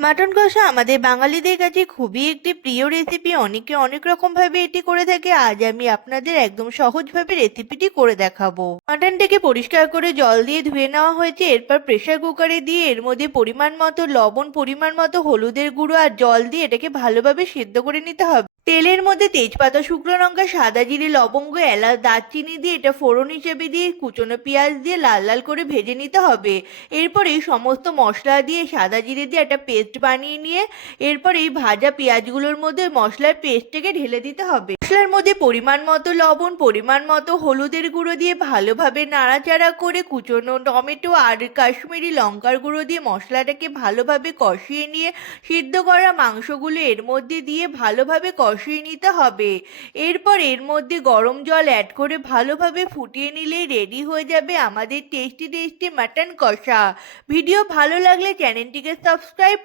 Mutton কষা আমাদের বাঙালিদের কাছে খুবই একটি প্রিয় রেসিপি। অনেকে অনেক রকম ভাবে এটি করে থাকে। আজ আমি আপনাদের একদম সহজভাবে রেসিপিটি করে দেখাবো। মাটনটাকে পরিষ্কার করে জল দিয়ে ধুয়ে নেওয়া হয়েছে। এরপর প্রেসার কুকারে দিয়ে এর মধ্যে পরিমাণ মতো লবণ, পরিমাণ মতো হলুদের গুঁড়ো আর জল দিয়ে এটাকে ভালোভাবে সেদ্ধ করে নিতে হবে। তেলের মধ্যে তেজপাতা, শুকনো লঙ্কা, সাদা জিরে, লবঙ্গ, এলাচ, দারচিনি দিয়ে এটা ফোড়ন হিসেবে দিয়ে কুচনো পেঁয়াজ দিয়ে লাল লাল করে ভেজে নিতে হবে। এরপর এই সমস্ত মশলা দিয়ে সাদা জিরে দিয়ে একটা পেস্ট বানিয়ে নিয়ে এরপর এই ভাজা পেঁয়াজগুলোর মধ্যে মশলার পেস্টটাকে ঢেলে দিতে হবে। মশলার মধ্যে পরিমাণ মতো লবণ, পরিমাণ মতো হলুদের গুঁড়ো দিয়ে ভালোভাবে নাড়াচাড়া করে কুচনো টমেটো আর কাশ্মীরি লঙ্কার গুঁড়ো দিয়ে মশলাটাকে ভালোভাবে কষিয়ে নিয়ে সিদ্ধ করা মাংসগুলো এর মধ্যে দিয়ে ভালোভাবে কষিয়ে নিতে হবে। এরপর এর মধ্যে গরম জল অ্যাড করে ভালোভাবে ফুটিয়ে নিলেই রেডি হয়ে যাবে আমাদের টেস্টি টেস্টি মাটন কষা। ভিডিও ভালো লাগলে চ্যানেলটিকে সাবস্ক্রাইব